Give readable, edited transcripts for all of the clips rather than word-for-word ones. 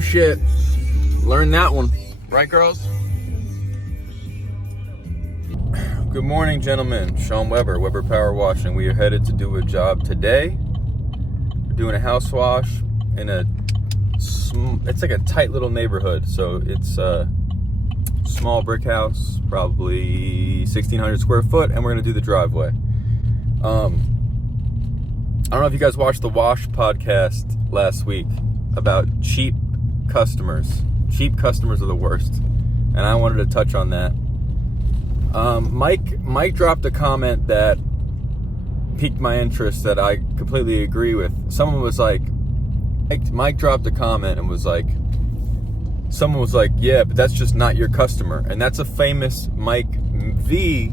No shit. Learn that one. Right, girls? Good morning, gentlemen. Sean Weber, Weber Power Washing. We are headed to do a job today. We're doing a house wash in it's like a tight little neighborhood. So it's a small brick house, probably 1,600 square foot, and we're gonna do the driveway. I don't know if you guys watched the Wash podcast last week about cheap customers. Cheap customers are the worst, and I wanted to touch on that. Mike dropped a comment that piqued my interest that I completely agree with. Someone was like, Mike dropped a comment and was like, someone was like, yeah, but that's just not your customer. And that's a famous Mike V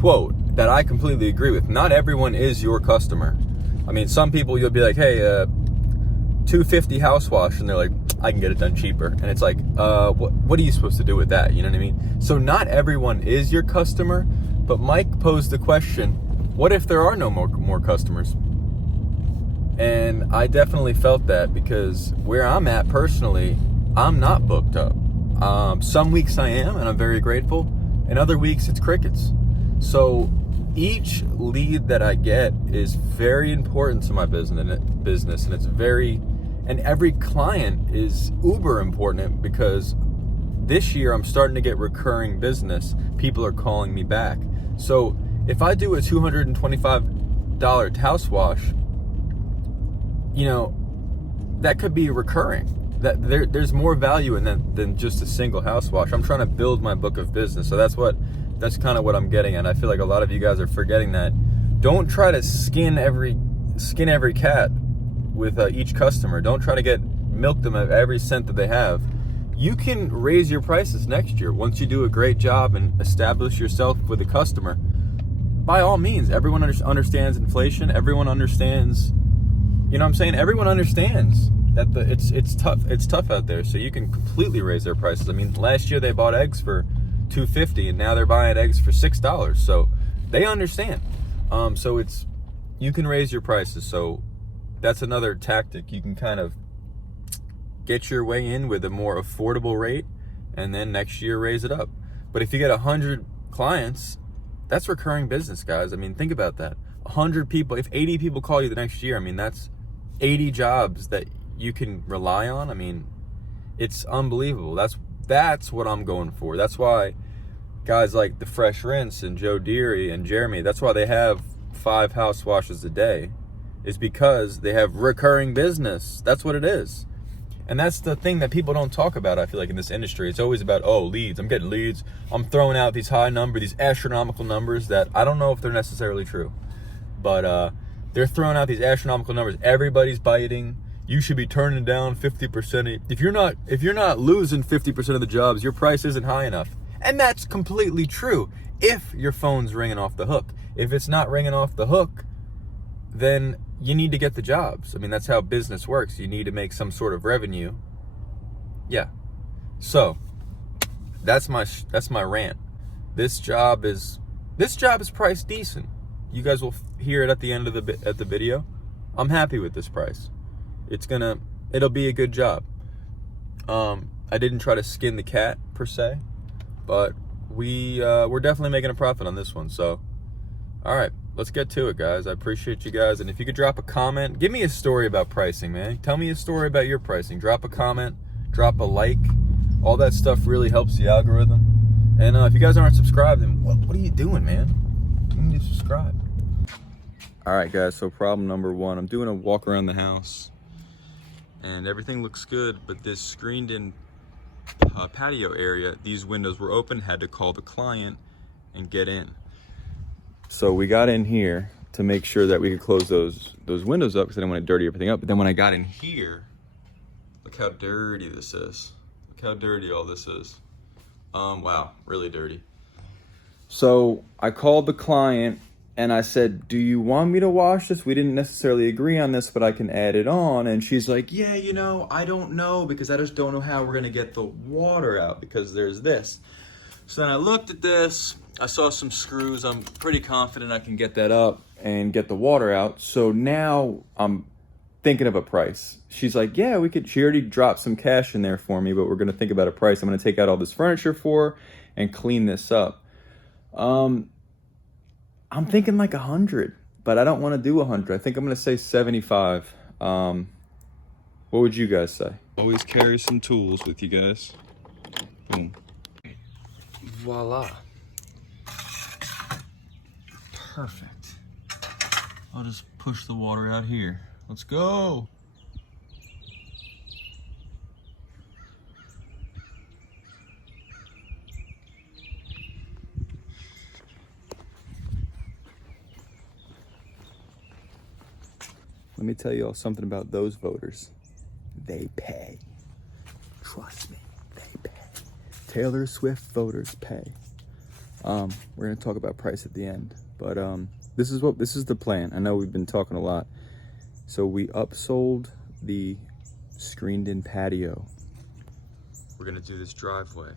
quote that I completely agree with. Not everyone is your customer. I mean, some people you'll be like, hey, $250 house wash, and they're like, I can get it done cheaper. And it's like, what are you supposed to do with that? You know what I mean? So not everyone is your customer, but Mike posed the question, what if there are no more customers? And I definitely felt that, because where I'm at personally, I'm not booked up. Some weeks I am, and I'm very grateful. And other weeks it's crickets. So each lead that I get is very important to my business, and it's and every client is uber important, because this year I'm starting to get recurring business. People are calling me back. So if I do a $225 house wash, you know, that could be recurring. That there's more value in that than just a single house wash. I'm trying to build my book of business. So that's kind of what I'm getting at. I feel like a lot of you guys are forgetting that. Don't try to skin every cat with each customer. Don't try to milk them of every cent that they have. You can raise your prices next year once you do a great job and establish yourself with a customer. By all means, everyone understands inflation. Everyone understands, you know what I'm saying? Everyone understands that it's tough. It's tough out there. So you can completely raise their prices. I mean, last year they bought eggs for $2.50, and now they're buying eggs for $6. So they understand. So you can raise your prices. So that's another tactic. You can kind of get your way in with a more affordable rate, and then next year raise it up. But if you get 100 clients, that's recurring business, guys. I mean, think about that. 100 people, if 80 people call you the next year, I mean, that's 80 jobs that you can rely on. I mean, it's unbelievable. That's what I'm going for. That's why guys like the Fresh Rinse and Joe Deary and Jeremy, that's why they have 5 house washes a day, is because they have recurring business. That's what it is. And that's the thing that people don't talk about, I feel like, in this industry. It's always about, leads. I'm getting leads. I'm throwing out these these astronomical numbers that I don't know if they're necessarily true. But they're throwing out these astronomical numbers. Everybody's biting. You should be turning down 50%. If you're not losing 50% of the jobs, your price isn't high enough. And that's completely true if your phone's ringing off the hook. If it's not ringing off the hook, then you need to get the jobs. I mean, that's how business works. You need to make some sort of revenue. Yeah. So that's my rant. This job is priced decent. You guys will hear it at the end of the video. I'm happy with this price. It'll be a good job. I didn't try to skin the cat per se, but we're definitely making a profit on this one. So, all right, let's get to it, guys. I appreciate you guys. And if you could drop a comment, give me a story about pricing, man. Tell me a story about your pricing. Drop a comment, drop a like. All that stuff really helps the algorithm. And if you guys aren't subscribed, then what are you doing, man? You need to subscribe. All right, guys, so problem number 1. I'm doing a walk around the house, and everything looks good, but this screened-in patio area, these windows were open, had to call the client and get in. So we got in here to make sure that we could close those windows up, because I didn't want to dirty everything up. But then when I got in here, look how dirty this is. Look how dirty all this is. Wow, really dirty. So I called the client and I said, do you want me to wash this? We didn't necessarily agree on this, but I can add it on. And she's like, yeah, I don't know, because I just don't know how we're going to get the water out, because there's this. So then I looked at this. I saw some screws. I'm pretty confident I can get that up and get the water out. So now I'm thinking of a price. She's like, yeah, we could, she already dropped some cash in there for me, but we're going to think about a price. I'm going to take out all this furniture for her and clean this up. I'm thinking like 100, but I don't want to do 100. I think I'm going to say 75. What would you guys say? Always carry some tools with you guys. Boom. Voila. Perfect. I'll just push the water out here. Let's go. Let me tell you all something about those voters. They pay. Trust me, they pay. Taylor Swift voters pay. We're gonna talk about price at the end, but this is the plan. I know we've been talking a lot. So we upsold the screened-in patio. We're gonna do this driveway.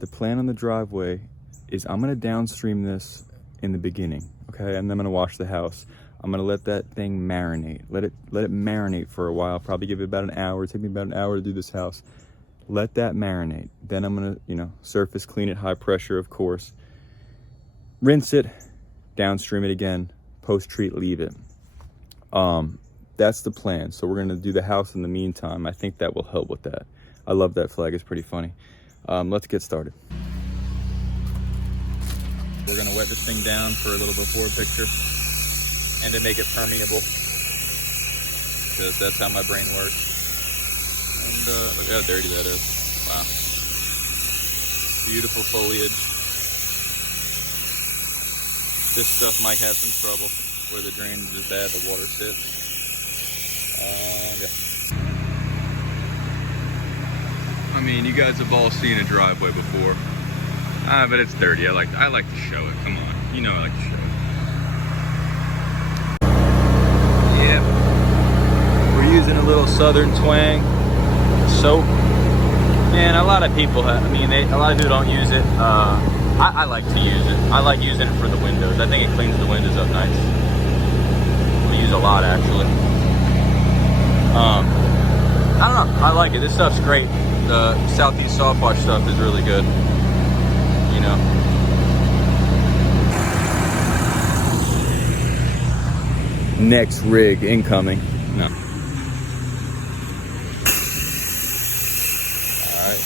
The plan on the driveway is I'm gonna downstream this in the beginning, okay? And then I'm gonna wash the house. I'm gonna let that thing marinate. Let it marinate for a while. Probably give it about an hour. Take me about an hour to do this house. Let that marinate. Then I'm gonna, surface clean it, high pressure, of course. Rinse it, downstream it again, post-treat, leave it. That's the plan. So we're gonna do the house in the meantime. I think that will help with that. I love that flag, it's pretty funny. Let's get started. We're gonna wet this thing down for a little before picture and to make it permeable, because that's how my brain works. And look how dirty that is. Wow. Beautiful foliage. This stuff might have some trouble where the drainage is bad, the water sits. Yeah. I mean, you guys have all seen a driveway before, but it's dirty. I like to show it. Come on, I like to show it. Yep. We're using a little Southern Twang soap. Man, a lot of people a lot of people don't use it. I like to use it. I like using it for the windows. I think it cleans the windows up nice. We use a lot, actually. I don't know. I like it. This stuff's great. The Southeast Soft Wash stuff is really good. Next rig incoming. No. Alright.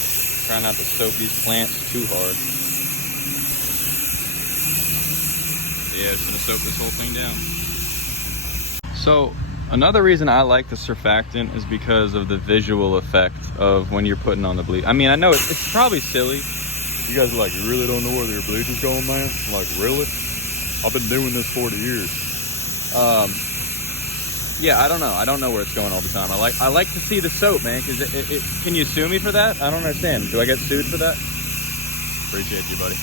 Try not to soak these plants too hard. Yeah, it's gonna soak this whole thing down. So, another reason I like the surfactant is because of the visual effect of when you're putting on the bleach. I mean, I know it's probably silly. You guys are like, you really don't know where your bleach is going, man? I'm like, really? I've been doing this 40 years. Yeah, I don't know. I don't know where it's going all the time. I like to see the soap, man, because can you sue me for that? I don't understand. Do I get sued for that? Appreciate you, buddy.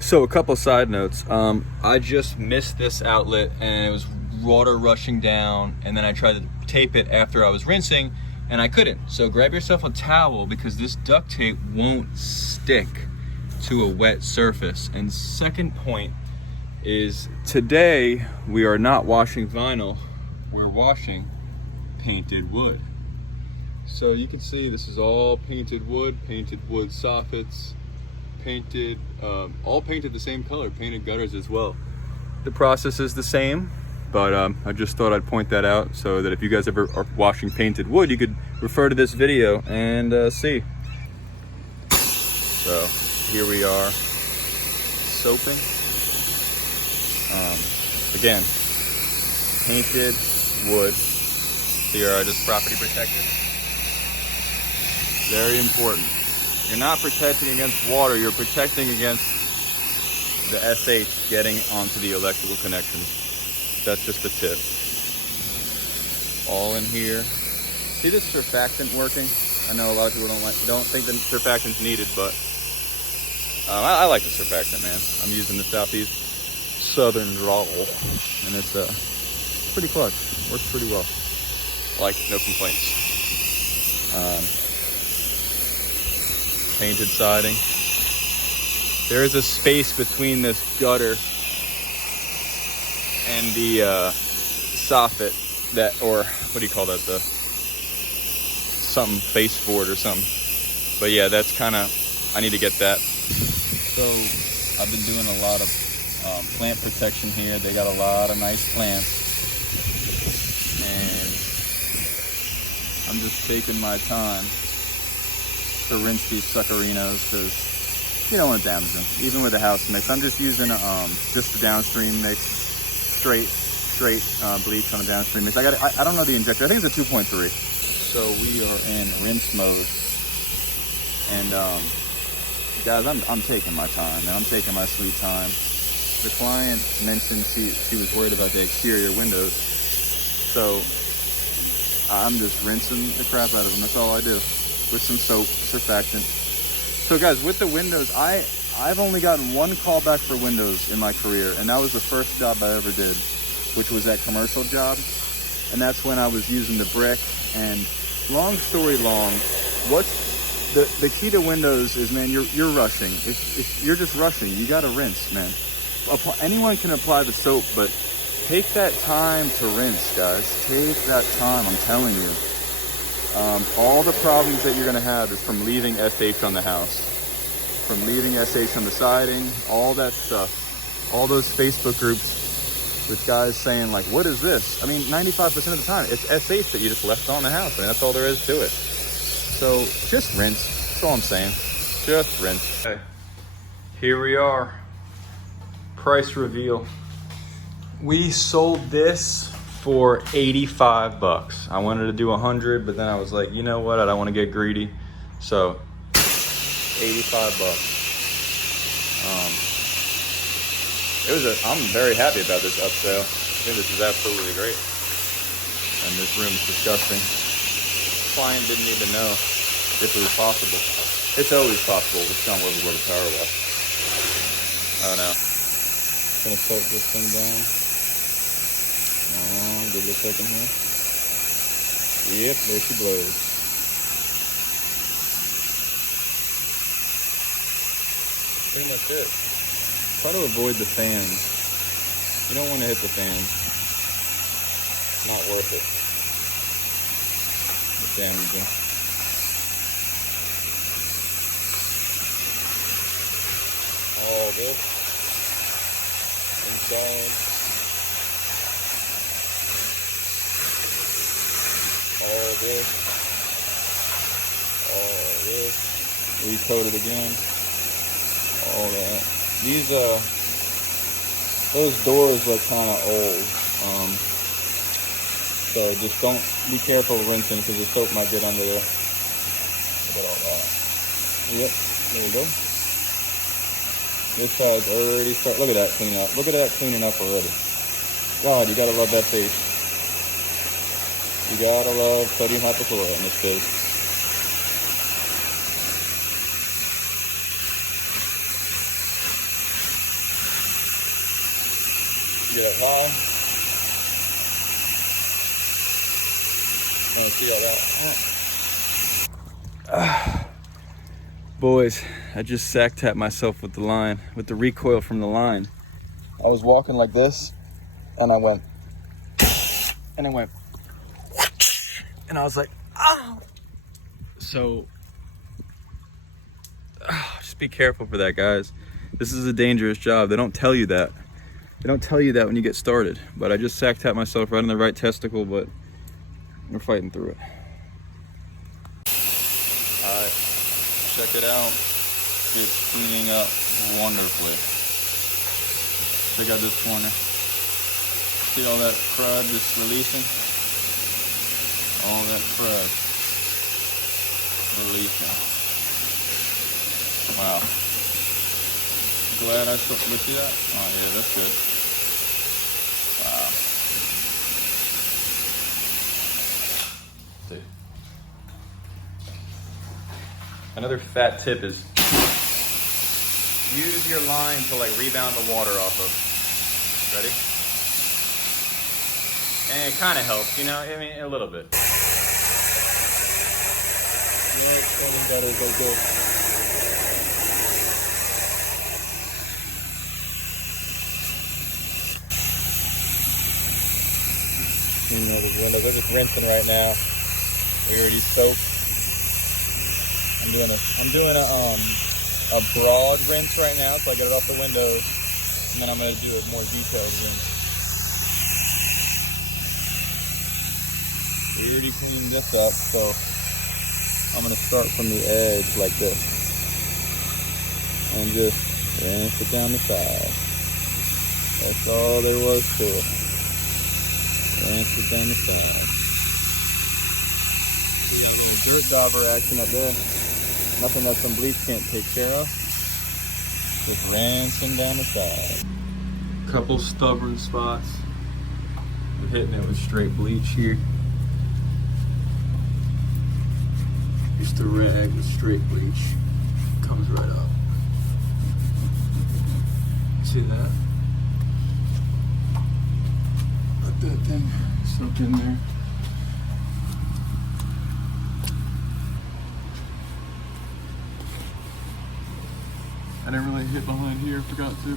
So a couple side notes. I just missed this outlet and it was water rushing down, and then I tried to tape it after I was rinsing and I couldn't. So grab yourself a towel, because this duct tape won't stick to a wet surface. And second point is, today we are not washing vinyl, we're washing painted wood. So you can see this is all painted wood soffits, painted, all painted the same color, painted gutters as well. The process is the same, but I just thought I'd point that out so that if you guys ever are washing painted wood, you could refer to this video and see. So here we are, soaping. Again, painted wood. Here are just property protected. Very important. You're not protecting against water, you're protecting against the SH getting onto the electrical connections. That's just a tip. All in here. See this surfactant working? I know a lot of people don't think the surfactant's needed, but I like the surfactant, man. I'm using the Southeast Southern Drawl, and it's pretty clutch. Works pretty well. Like, no complaints. Painted siding. There is a space between this gutter and the soffit that, or what do you call that, the something baseboard or something. But yeah, that's kind of, I need to get that. So I've been doing a lot of plant protection here. They got a lot of nice plants, and I'm just taking my time to rinse these suckerinos because you don't want to damage them, even with a house mix. I'm just using just the downstream mix, straight bleach on the downstream mix. I don't know the injector. I think it's a 2.3. So we are in rinse mode, and guys, I'm taking my time, and I'm taking my sweet time. The client mentioned she was worried about the exterior windows, so I'm just rinsing the crap out of them. That's all I do, with some soap, surfactant. So guys, with the windows, I've only gotten one callback for windows in my career, and that was the first job I ever did, which was that commercial job. And that's when I was using the brick. And long story long, what's the key to windows is, man, you're rushing. If you're just rushing, you gotta rinse, man. Anyone can apply the soap, but take that time to rinse, guys. Take that time, I'm telling you. All the problems that you're gonna have is from leaving SH on the house, from leaving SH on the siding, all that stuff. All those Facebook groups with guys saying like, what is this? I mean, 95% of the time, it's SH that you just left on the house. I mean, that's all there is to it. So just rinse, that's all I'm saying. Just rinse. Okay, here we are. Price reveal. We sold this for 85 bucks. I wanted to do 100, but then I was like, you know what? I don't want to get greedy. So 85 bucks. I'm very happy about this upsell. I think this is absolutely great. And this room is disgusting. Client didn't even know if it was possible. It's always possible with some level of power wash. I don't know. Gonna soak this thing down. Give it a second here. Yep, there she blows. I think that's it. Try to avoid the fans. You don't want to hit the fans. Not worth it. It's damaging. All this inside. All this. Recoat it again. All that. These those doors look kind of old, so just don't be careful rinsing because the soap might get under there. Look at all that. Yep, there we go. This side's already start. Look at that clean up. Look at that cleaning up already. God, you gotta love that face. You gotta love sodium hypochlorite in this face. Get it high. And see that. Boys, I just sack tapped myself with the line, with the recoil from the line. I was walking like this, and I went, and I was like, oh. So, just be careful for that, guys. This is a dangerous job. They don't tell you that. They don't tell you that when you get started. But I just sack tapped myself right in the right testicle, but we're fighting through it. All right, check it out. It's cleaning up wonderfully. Check out this corner. See all that crud just releasing? All that crud releasing. Wow. Glad I took, you see that? Oh yeah, that's good. Wow. See. Another fat tip is use your line to like rebound the water off of. Ready? And it kind of helps, you know, I mean, a little bit. Yeah, it's getting better, go. clean those windows. They're just rinsing right now. We already soaked. I'm doing a broad rinse right now, so I get it off the windows, and then I'm gonna do a more detailed rinse. We already cleaned this up, so I'm gonna start from the edge like this, and just rinse it down the side. That's all there was to it. Rinse it down the side. We have a dirt dauber action up there. Nothing that some bleach can't take care of. Just rinsing down the side. Couple stubborn spots. I'm hitting it with straight bleach here. Just a rag with straight bleach. Comes right up. See that? Let that thing soak in there. I didn't really hit behind here, forgot to.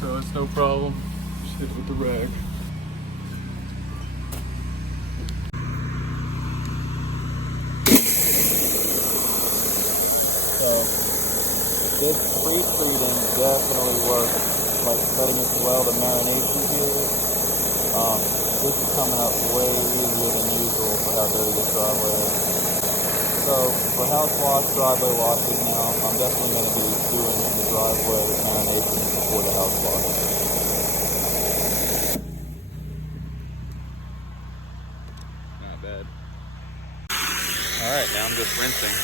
So it's no problem. Just hit it with the rag. So this pre-treating definitely works, like setting it well to marination period. This is coming up way easier than usual for how dirty this driveway is. So for house wash, driveway washes now, I'm definitely going to be doing the driveway marination before the house wash. Not bad. Alright, now I'm just rinsing.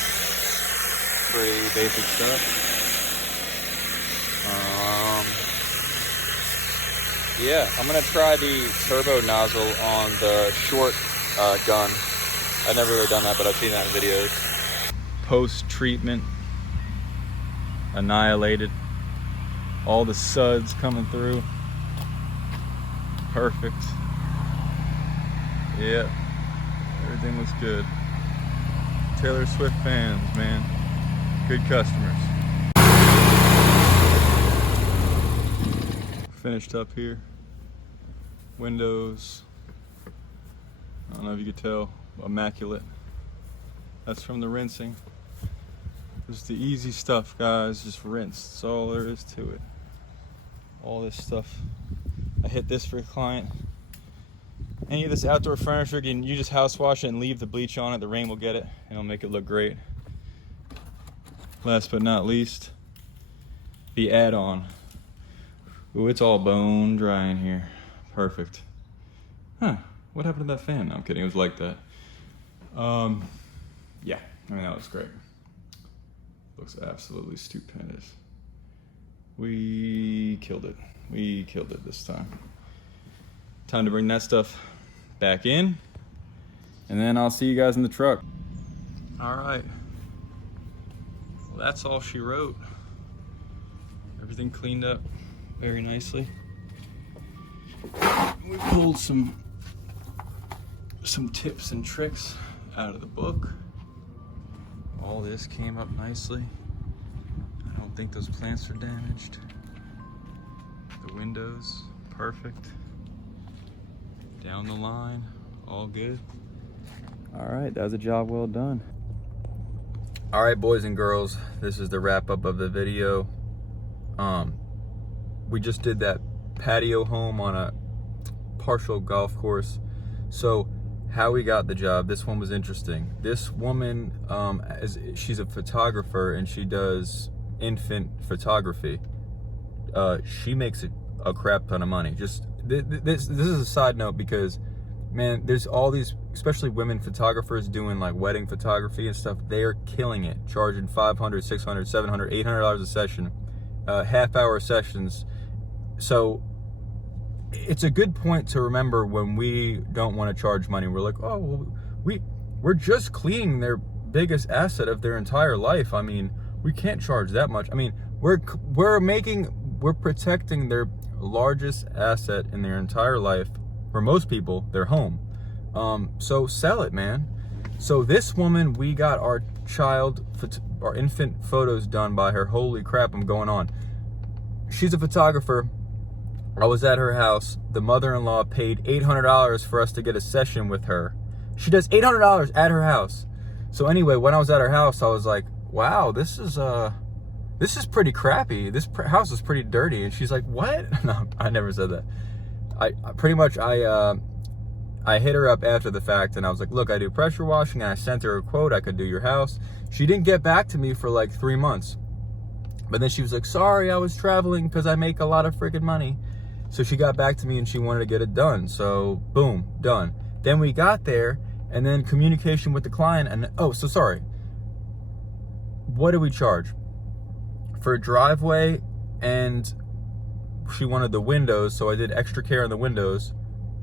Pretty basic stuff. Yeah, I'm going to try the turbo nozzle on the short gun. I've never really done that, but I've seen that in videos. Post-treatment, annihilated. All the suds coming through. Perfect. Yeah, everything looks good. Taylor Swift fans, man. Good customers. Finished up here. Windows. I don't know if you could tell. Immaculate. That's from the rinsing. Just the easy stuff, guys. Just rinse. That's all there is to it. All this stuff. I hit this for a client. Any of this outdoor furniture, you just house wash it and leave the bleach on it. The rain will get it and it'll make it look great. Last but not least, the add-on. Ooh, it's all bone dry in here. Perfect. Huh, what happened to that fan? No, I'm kidding, it was like that. Yeah, I mean, that looks great. Looks absolutely stupendous. We killed it. We killed it this time. Time to bring that stuff back in, and then I'll see you guys in the truck. All right. Well, that's all she wrote. Everything cleaned up very nicely. We pulled some tips and tricks out of the book. All this came up nicely. I don't think those plants are damaged. The windows, perfect. Down the line, all good. All right, that was a job well done. All right, boys and girls, this is the wrap up of the video. We just did that patio home on a partial golf course. So how we got the job, this one was interesting. This woman, she's a photographer and she does infant photography. She makes a crap ton of money. Just this is a side note because, man, there's all these, especially women photographers doing like wedding photography and stuff. They are killing it, charging $500, $600, $700, $800 a session, half-hour sessions. So it's a good point to remember when we don't want to charge money. We're like, oh, well, we're just cleaning their biggest asset of their entire life. I mean, we can't charge that much. I mean, we're protecting their largest asset in their entire life. For most people, their home. So sell it, man. So this woman, we got our infant photos done by her. Holy crap, I'm going on. She's a photographer. I was at her house. The mother-in-law paid $800 for us to get a session with her. She does $800 at her house. So anyway, when I was at her house, I was like, wow, this is pretty crappy. This house is pretty dirty. And she's like, what? No, I never said that. I hit her up after the fact, and I was like, look, I do pressure washing, and I sent her a quote. I could do your house. She didn't get back to me for like 3 months. But then she was like, sorry, I was traveling because I make a lot of freaking money. So she got back to me and she wanted to get it done. So boom, done. Then we got there, and then communication with the client. And sorry. What do we charge? For a driveway, and she wanted the windows, so I did extra care on the windows.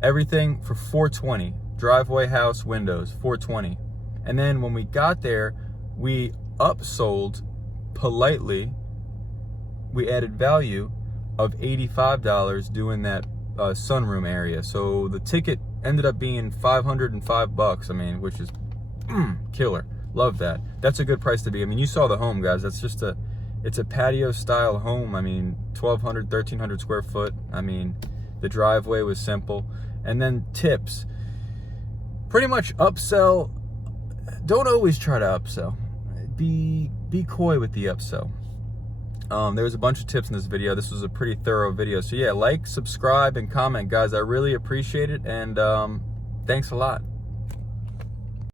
Everything for $420. Driveway, house, windows, $420. And then when we got there, we upsold politely. We added value of $85 doing that sunroom area. So the ticket ended up being $505. I mean, which is killer. Love that. That's a good price to be. I mean, you saw the home, guys. That's just it's a patio style home. I mean, 1,200, 1,300 square foot. I mean, the driveway was simple. And then tips. Pretty much upsell. Don't always try to upsell. Be coy with the upsell. There was a bunch of tips in this video. This was a pretty thorough video. So yeah, like, subscribe, and comment, guys. I really appreciate it. And thanks a lot.